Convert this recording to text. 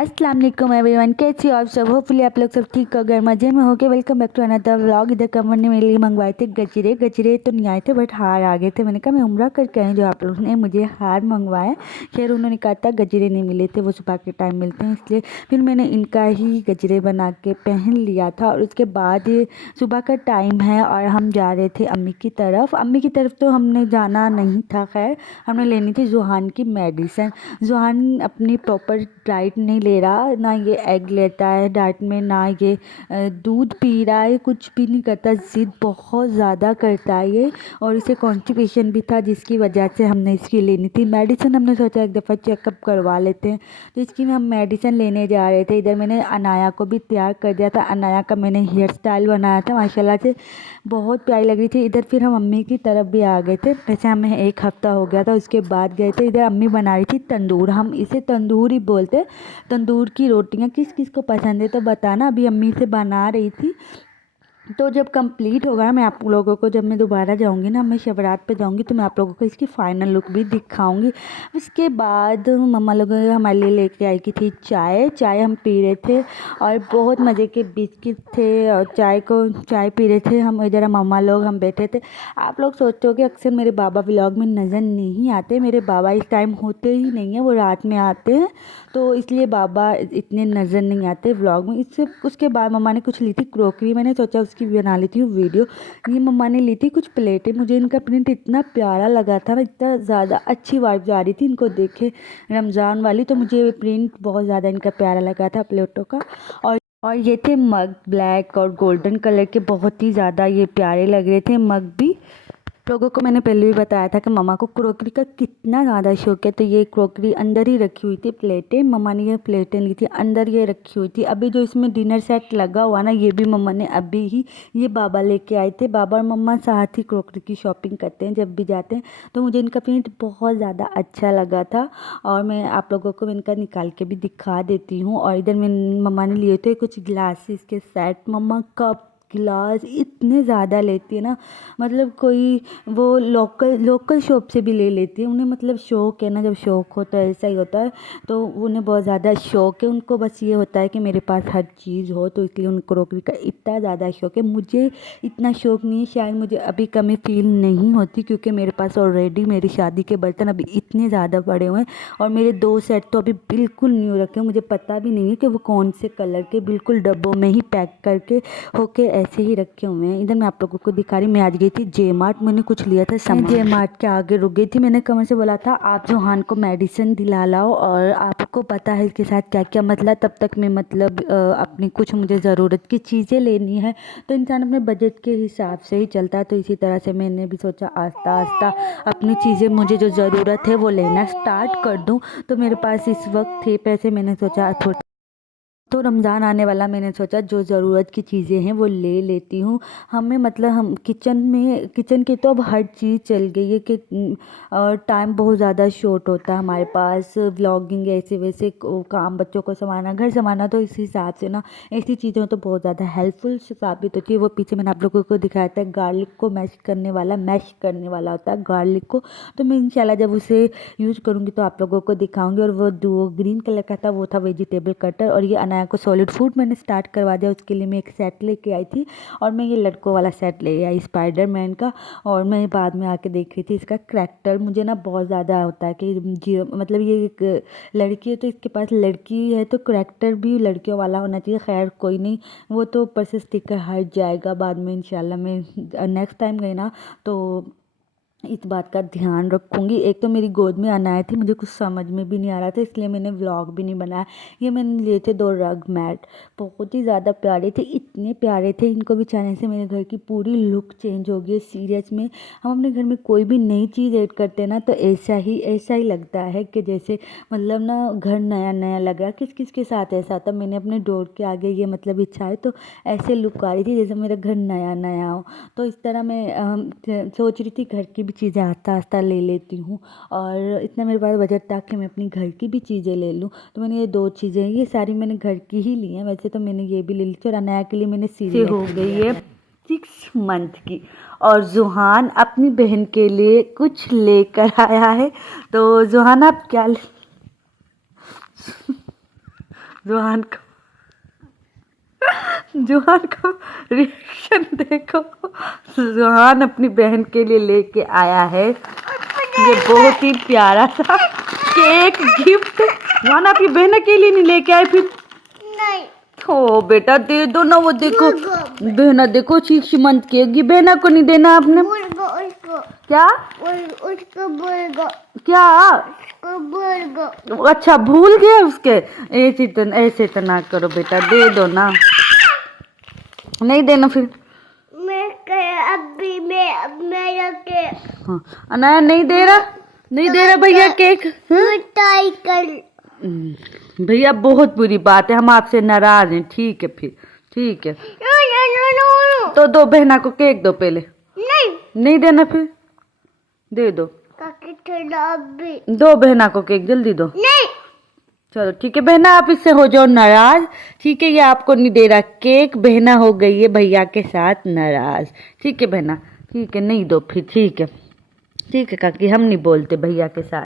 अस्सलाम वालेकुम एवरीवन, कैसे हो आप सब। होपफुली आप लोग सब ठीक हो गए, मज़े में हो गए। Welcome back to another vlog. इधर कमर ने मेरे लिए मंगवाए थे गजरे। गजरे तो नहीं आए थे बट हार आ गए थे। मैंने कहा मैं उम्रा करके आई जो आप लोगों ने मुझे हार मंगवाए। खैर उन्होंने कहा था गजरे नहीं मिले थे, वो सुबह के टाइम मिलते हैं, इसलिए फिर मैंने इनका ही गजरे बना के पहन लिया था। और उसके बाद ये सुबह का टाइम है और हम जा रहे थे अम्मी की तरफ। अम्मी की तरफ तो हमने जाना नहीं था, खैर हमने लेनी थी जुहान की मेडिसिन। जुहान अपनी प्रॉपर डाइट नहीं ले रहा, ना ये एग लेता है डाइट में, ना ये दूध पी रहा है, कुछ भी नहीं करता। ज़िद बहुत ज़्यादा करता है ये, और इसे कॉन्स्टिपेशन भी था जिसकी वजह से हमने इसकी लेनी थी मेडिसिन। हमने सोचा एक दफ़ा चेकअप करवा लेते हैं, तो इसकी हम मेडिसिन लेने जा रहे थे। इधर मैंने अनाया को भी तैयार कर दिया था। अनाया का मैंने हेयर स्टाइल बनाया था, माशाल्लाह से बहुत प्यारी लग रही थी। इधर फिर हम अम्मी की तरफ भी आ गए थे। वैसे हमें एक हफ़्ता हो गया था, उसके बाद गए थे। इधर अम्मी बना रही थी तंदूर, हम इसे तंदूर ही बोलते हैं। तंदूर की रोटियां किस किस को पसंद है तो बताना। अभी अम्मी से बना रही थी, तो जब कंप्लीट होगा मैं आप लोगों को, जब मैं दोबारा जाऊंगी ना, मैं शिवरात पे जाऊंगी, तो मैं आप लोगों को इसकी फ़ाइनल लुक भी दिखाऊंगी। उसके बाद मम्मा लोग हमारे लिए लेके आई की थी चाय। चाय हम पी रहे थे और बहुत मज़े के बिस्किट थे और चाय पी रहे थे हम। इधर मम्मा लोग हम बैठे थे। आप लोग सोचते हो कि अक्सर मेरे बाबा व्लॉग में नज़र नहीं आते। मेरे बाबा इस टाइम होते ही नहीं हैं, वो रात में आते हैं, तो इसलिए बाबा इतने नज़र नहीं आते व्लॉग में। इससे उसके बाद मम्मा ने कुछ ली थी क्रॉकरी, मैंने सोचा उसकी भी बना लेती हूँ वीडियो। ये मम्मा ने ली थी कुछ प्लेटें, मुझे इनका प्रिंट इतना प्यारा लगा था ना, इतना ज़्यादा अच्छी वाइब आ रही थी इनको देखे रमज़ान वाली, तो मुझे प्रिंट बहुत ज़्यादा इनका प्यारा लगा था प्लेटों का। और ये थे मग, ब्लैक और गोल्डन कलर के, बहुत ही ज़्यादा ये प्यारे लग रहे थे मग भी। लोगों को मैंने पहले भी बताया था कि मम्मा को क्रोकरी का कितना ज़्यादा शौक है, तो ये क्रोकरी अंदर ही रखी हुई थी प्लेटें। मम्मा ने ये प्लेटें ली थी, अंदर ये रखी हुई थी। अभी जो इसमें डिनर सेट लगा हुआ ना, ये भी मम्मा ने अभी ही, ये बाबा लेके आए थे। बाबा और मम्मा साथ ही क्रोकरी की शॉपिंग करते हैं जब भी जाते हैं, तो मुझे इनका प्रिंट बहुत ज़्यादा अच्छा लगा था और मैं आप लोगों को इनका निकाल के भी दिखा देती हूँ। और इधर मैं मम्मा ने लिए थे कुछ ग्लासेस के सेट। मम्मा कप गिलास इतने ज़्यादा लेती है ना, मतलब कोई वो लोकल शॉप से भी ले लेती है। उन्हें मतलब शौक़ है ना, जब शौक़ होता है ऐसा ही होता है, तो उन्हें बहुत ज़्यादा शौक़ है। उनको बस ये होता है कि मेरे पास हर चीज़ हो, तो इसलिए उनको क्रोकरी का इतना ज़्यादा शौक़ है। मुझे इतना शौक़ नहीं है, शायद मुझे अभी कमी फील नहीं होती, क्योंकि मेरे पास ऑलरेडी मेरी शादी के बर्तन अभी इतने ज़्यादा पड़े हुए हैं। और मेरे 2 सेट तो अभी बिल्कुल न्यू रखे हैं, मुझे पता भी नहीं है कि वो कौन से कलर के, बिल्कुल डब्बों में ही पैक करके होके ऐसे ही रखे हुए हैं। इधर मैं आप लोगों को दिखा रही, मैं आज गई थी जे मार्ट, मैंने कुछ लिया था सामान। जे मार्ट के आगे रुक गई थी। मैंने कमर से बोला था आप जुहान को मेडिसिन दिला लाओ, और आपको पता है इसके साथ क्या क्या मसला। तब तक मैं मतलब अपनी कुछ मुझे ज़रूरत की चीज़ें लेनी है, तो इंसान अपने बजट के हिसाब से ही चलता है। तो इसी तरह से मैंने भी सोचा आस्ता आस्ता अपनी चीज़ें, मुझे जो ज़रूरत है वो लेना स्टार्ट कर दूँ। तो मेरे पास इस वक्त थे पैसे, मैंने सोचा तो रमज़ान आने वाला, मैंने सोचा जो ज़रूरत की चीज़ें हैं वो ले लेती हूँ। हमें मतलब हम किचन की तो अब हर चीज़ चल गई है कि टाइम बहुत ज़्यादा शॉर्ट होता है हमारे पास। व्लॉगिंग ऐसे वैसे काम, बच्चों को संभालना, घर संभालना, तो इस हिसाब से ना ऐसी चीज़ें तो बहुत ज़्यादा हेल्पफुल साबित होती है। वो पीछे मैंने आप लोगों को दिखाया था गार्लिक को मैश करने वाला होता है गार्लिक को, तो मैं इंशाल्लाह जब उसे यूज़ करूँगी तो आप लोगों को दिखाऊँगी। और वो दो ग्रीन कलर का था, वो था वेजिटेबल कटर। और ये अनाया को सॉलिड फूड मैंने स्टार्ट करवा दिया, उसके लिए मैं एक सेट लेके आई थी, और मैं ये लड़कों वाला सेट ले आई स्पाइडरमैन का। और मैं बाद में आके देख रही थी इसका करैक्टर, मुझे ना बहुत ज़्यादा होता है कि मतलब ये एक लड़की है तो इसके पास लड़की है, तो करैक्टर भी लड़कियों वाला होना चाहिए। खैर कोई नहीं, वो तो ऊपर से स्टिकर हट जाएगा बाद में इंशाल्लाह। मैं नेक्स्ट टाइम गई ना तो इस बात का ध्यान रखूँगी। एक तो मेरी गोद में अनाया थी, मुझे कुछ समझ में भी नहीं आ रहा था, इसलिए मैंने व्लॉग भी नहीं बनाया। ये मैंने लिए थे 2 रग मैट, बहुत ही ज़्यादा प्यारे थे, इतने प्यारे थे। इनको बिछाने से मेरे घर की पूरी लुक चेंज हो गई सीरियस में। हम अपने घर में कोई भी नई चीज़ ऐड करते हैं ना, तो ऐसा ही लगता है कि जैसे मतलब ना घर नया नया लग रहा। किस किस के साथ ऐसा था, मैंने अपने डोर के आगे ये मतलब बिछाए तो ऐसे लुक आ रही थी जैसे मेरा घर नया नया हो। तो इस तरह मैं सोच रही थी घर की भी चीज़ें आस्ता आस्ता ले लेती हूँ, और इतना मेरे पास बजट था कि मैं अपनी घर की भी चीज़ें ले लूँ। तो मैंने ये 2 चीज़ें, ये सारी मैंने घर की ही ली हैं। वैसे तो मैंने ये भी ले ली थी, और अनाया के लिए मैंने सीरी हो गई है 6 मंथ की, और जुहान अपनी बहन के लिए कुछ लेकर आया है। तो जुहान आप क्या जुहान को रिएक्शन देखो। जुहान अपनी बहन के लिए लेके आया है ये बहुत ही प्यारा सा केक गिफ्ट। जुहान आपकी बहन के लिए नहीं लेके आए फिर? नहीं। ओ बेटा दे दो ना, वो देखो बहना देखो चीख मंत केगी, बहना को नहीं देना आपने? उसको क्या उसको बोल क्या? उसको बोल अच्छा भूल गया उसके। ऐसे तो ना करो बेटा, दे दो ना। नहीं देना फिर? अभी मेरा केक। हाँ अनाया नहीं दे रहा भैया केक। ट्राई कर। भैया बहुत बुरी बात है, हम आपसे नाराज हैं। ठीक है फिर, ठीक है तो दो बहना को केक दो पहले। नहीं देना फिर? दे दो। दो बहना को केक जल्दी दो। नहीं। चलो ठीक है बहना, आप इससे हो जाओ नाराज। ठीक है ये आपको नहीं दे रहा केक, बहना हो गई है भैया के साथ नाराज। ठीक है बहना, ठीक है नहीं दो फिर। ठीक है काकी, हम नहीं बोलते भैया के साथ।